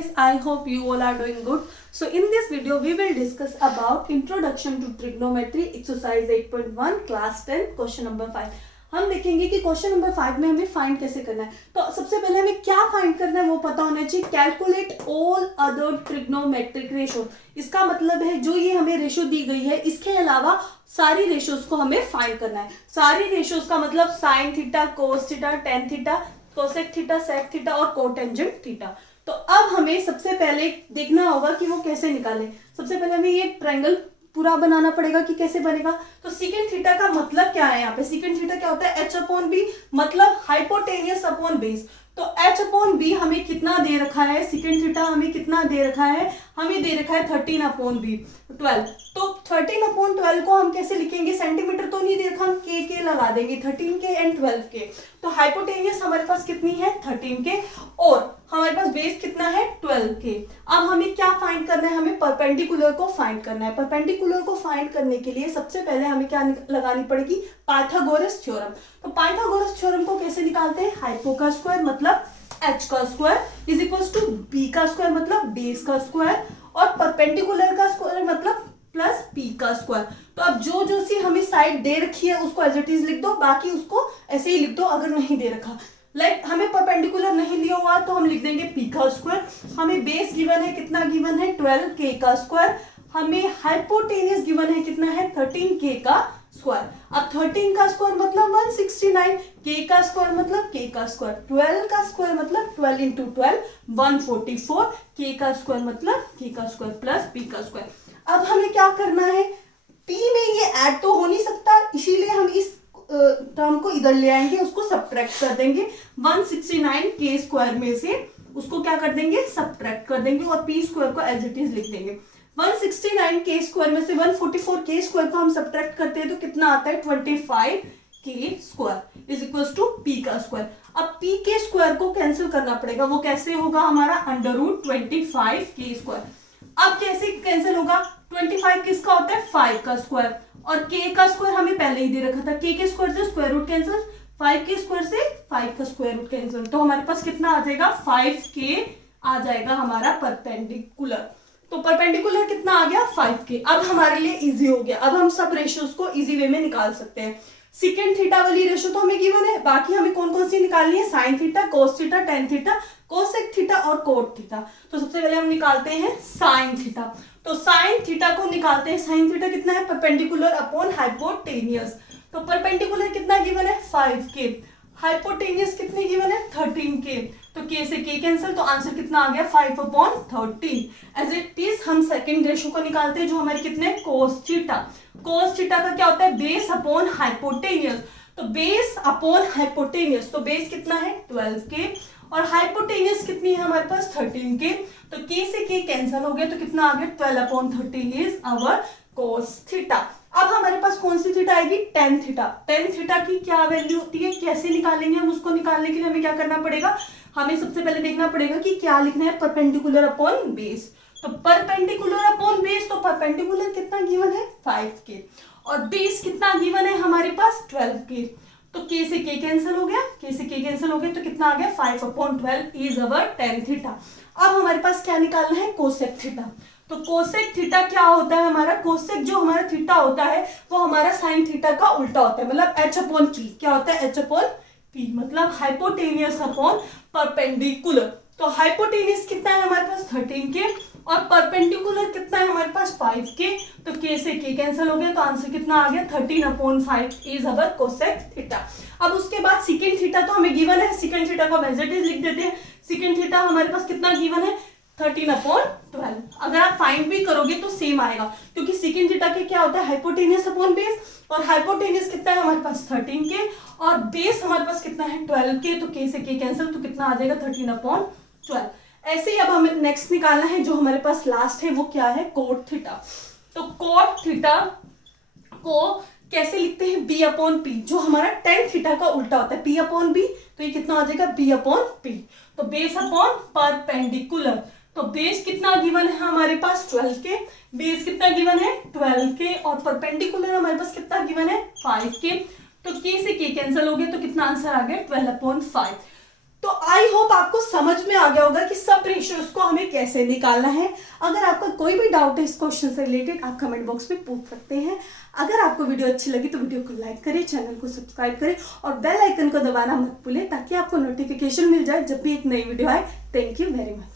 guys, I hope you all are doing good. So in this video we will discuss about introduction to trigonometry exercise 8.1 class 10 question number 5. हम देखेंगे कि question number 5 में हमें find कैसे करना है. तो सबसे पहले हमें क्या फाइंड करना है वो पता होना चाहिए. Calculate all other trigonometric ratio. इसका मतलब है जो ये हमें रेशो दी गई है इसके अलावा सारी रेशोज को हमें फाइंड करना है. सारी रेशोज का मतलब sine theta, cos theta, tan theta, cosec theta, sec theta और कोटेंजेंट थीटा. तो अब हमें सबसे पहले देखना होगा कि वो कैसे निकाले. सबसे पहले हमें ये ट्रायंगल पूरा बनाना पड़ेगा कि कैसे बनेगा. तो सीकेंट थीटा का मतलब क्या है. यहाँ पे सीकेंट थीटा क्या होता है, एच अपॉन बी, मतलब हाइपोटेनियस अपॉन बेस. तो एच अपॉन बी हमें कितना दे रखा है, सीकेंट थीटा हमें कितना दे रखा है, हमें दे रखा है 13 अपॉन बी 12. तो 13 अपॉन 12 को हम कैसे लिखेंगे, सेंटीमीटर तो नहीं दे रखा, हम के लगा देंगे, 13 के एंड 12 के. तो हाइपोटेनियस हमारे पास कितनी है 13 के और हमारे पास बेस कितना है 12 के. अब हमें क्या फाइंड करना है, हमें परपेंडिकुलर को फाइंड करना है. परपेंडिकुलर को फाइंड करने के लिए सबसे पहले हमें क्या लगानी पड़ेगी, पाइथागोरस थ्योरम. तो पाइथागोरस थ्योरम को कैसे निकालते हैं, हाइपो का स्क्वायर मतलब h का square is equal to B का स्क्वायर मतलब बेस का स्क्वायर और परपेंडिकुलर का स्क्वायर मतलब प्लस पी का स्क्वायर. तो अब जो जो सी हमें साइड दे रखी है उसको एज इट इज लिख दो, बाकी उसको ऐसे ही लिख दो. अगर नहीं दे रखा, लाइक हमें परपेंडिकुलर नहीं दिया हुआ तो हम लिख देंगे पी का स्क्वायर. हमें बेस गिवन है, कितना गिवन है 12 के का स्क्वायर. हमें हाइपोटेनियस गिवन है, कितना है 13 के का स्क्वायर. अब 13 का स्क्वायर मतलब 169, के का स्क्वायर मतलब के का स्क्वायर, 12 का स्क्वायर मतलब 12 इंटू 12 144, के का स्क्वायर मतलब के का स्क्वायर प्लस पी का स्क्वायर. अब हमें क्या करना है, पी में ये ऐड तो हो नहीं सकता, इसीलिए हम इस टर्म को इधर ले आएंगे, उसको सब्ट्रैक्ट कर देंगे. 169 के स्क्वायर में से उसको क्या कर देंगे, सब्ट्रैक्ट कर देंगे और पी स्क्वायर को एज इट इज लिख देंगे. 169 के स्क्वायर में से 144 के स्क्वायर को हम सब्ट्रैक्ट करते हैं तो कितना आता है 25 के square is equal to P का स्क्वायर. अब पी के स्क्वायर को कैंसिल करना पड़ेगा, वो कैसे होगा, हमारा अंडर रूट 25 के स्क्वायर. अब कैसे कैंसिल होगा, 25 किसका होता है 5 का स्क्वायर और k का स्क्वायर हमें पहले ही दे रखा था, k के स्क्वायर से स्क्वायर रूट कैंसिल, 5 के स्क्वायर से 5 का स्क्वायर रूट कैंसिल. तो हमारे पास कितना आ जाएगा 5k आ जाएगा हमारा परपेंडिकुलर. तो परपेंडिकुलर कितना आ गया 5k. अब हमारे लिए इजी हो गया, अब हम सब रेशियोज को इजी वे में निकाल सकते हैं. सीकेंट थीटा वाली रेशो तो हमें गिवन है, बाकी हमें कौन कौन सी निकालनी है, sign theta, cos theta, tan theta, cosec theta और कोट थीटा. तो सबसे पहले हम निकालते हैं साइन थीटा. तो साइन थीटा को निकालते हैं. साइन थीटा कितना है, परपेंडिकुलर अपॉन हाइपोटेनियस. तो परपेंडिकुलर कितना गिवन है 5k, हाइपोटेनियस कितनी गिवन है 13k. तो k से k कैंसिल, तो आंसर कितना आ गया 5/13. एज इट इज हम सेकंड रेशो को निकालते हैं जो हमारे कितने कोस थीटा. कोस थीटा का क्या होता है, बेस अपॉन हाइपोटेनियस. तो बेस अपॉन हाइपोटेनियस, तो बेस कितना है 12k और हाइपोटेनियस कितनी है हमारे पास 13k. तो k से k कैंसिल हो गया तो कितना आ गया 12/13 इज आवर कोस थीटा. अब हमारे पास कौन सी थीटा आएगी, टेन थीटा. टेन थीटा की क्या वैल्यू होती है, कैसे निकालेंगे हम उसको. निकालने के लिए हमें क्या करना पड़ेगा, हमें सबसे पहले देखना पड़ेगा कि क्या लिखना है, परपेंडिकुलर अपॉन बेस. तो परपेंडिकुलर अपॉन बेस, तो परपेंडिकुलर कितना गिवन है 5k और बेस कितना गिवन है हमारे पास 12k. तो k से k कैंसिल हो गया, k से k कैंसिल हो गया तो कितना आ गया 5/12 इज अवर टेन थीटा. अब हमारे पास क्या निकालना है, कोसेक थीटा. तो कोसेक थीटा क्या होता है हमारा, कोसेक जो हमारा थीटा होता है वो हमारा साइन थीटा का उल्टा होता है, मतलब h अपॉन p. क्या होता है h अपॉन p, मतलब हाइपोटेनियस अपॉन परपेंडिकुलर. तो हाइपोटेनियस कितना है हमारे पास 13k और परपेंडिकुलर कितना है हमारे पास 5k. तो k से k कैंसिल हो गया तो आंसर कितना आ गया 13/5 इज अवर कोसेक थीटा. अब उसके बाद सीकेंट थीटा तो हमें गिवन है, सीकेंट थीटा को हम एज इट इज लिख देते हैं. सीकेंट थीटा हमारे पास कितना गिवन है 13/12. अगर आप फाइंड भी करोगे तो सेम आएगा क्योंकि सीकेंट थीटा के क्या होता है हाइपोटेनियस अपॉन बेस और हाइपोटेनियस कितना है हमारे पास 13k और बेस हमारे पास कितना है 12k. तो k से k कैंसिल तो कितना आ जाएगा 13/12. ऐसे ही अब हमें नेक्स्ट निकालना है जो हमारे पास लास्ट है वो क्या है, कोट थीटा. तो कोट थीटा को कैसे लिखते हैं, b अपॉन पी, जो हमारा टेन थीटा का उल्टा होता है p अपॉन b. तो ये कितना आ जाएगा b अपॉन p. तो बेस अपॉन परपेंडिकुलर. तो बेस कितना गिवन है हमारे पास 12k, बेस कितना गिवन है 12k और परपेंडिकुलर हमारे पास कितना गिवन है 5k. तो k से k कैंसिल हो गया तो कितना आंसर आ गया 12/5. तो आई होप आपको समझ में आ गया होगा कि सब रेशियोज को हमें कैसे निकालना है। अगर आपका कोई भी डाउट है इस क्वेश्चन से रिलेटेड, आप कमेंट बॉक्स में पूछ सकते हैं। अगर आपको वीडियो अच्छी लगी तो वीडियो को लाइक करें, चैनल को सब्सक्राइब करें और बेल आइकन को दबाना मत भूलें ताकि आपको नोटिफिकेशन मिल जाए जब भी एक नई वीडियो आए। Thank you very much.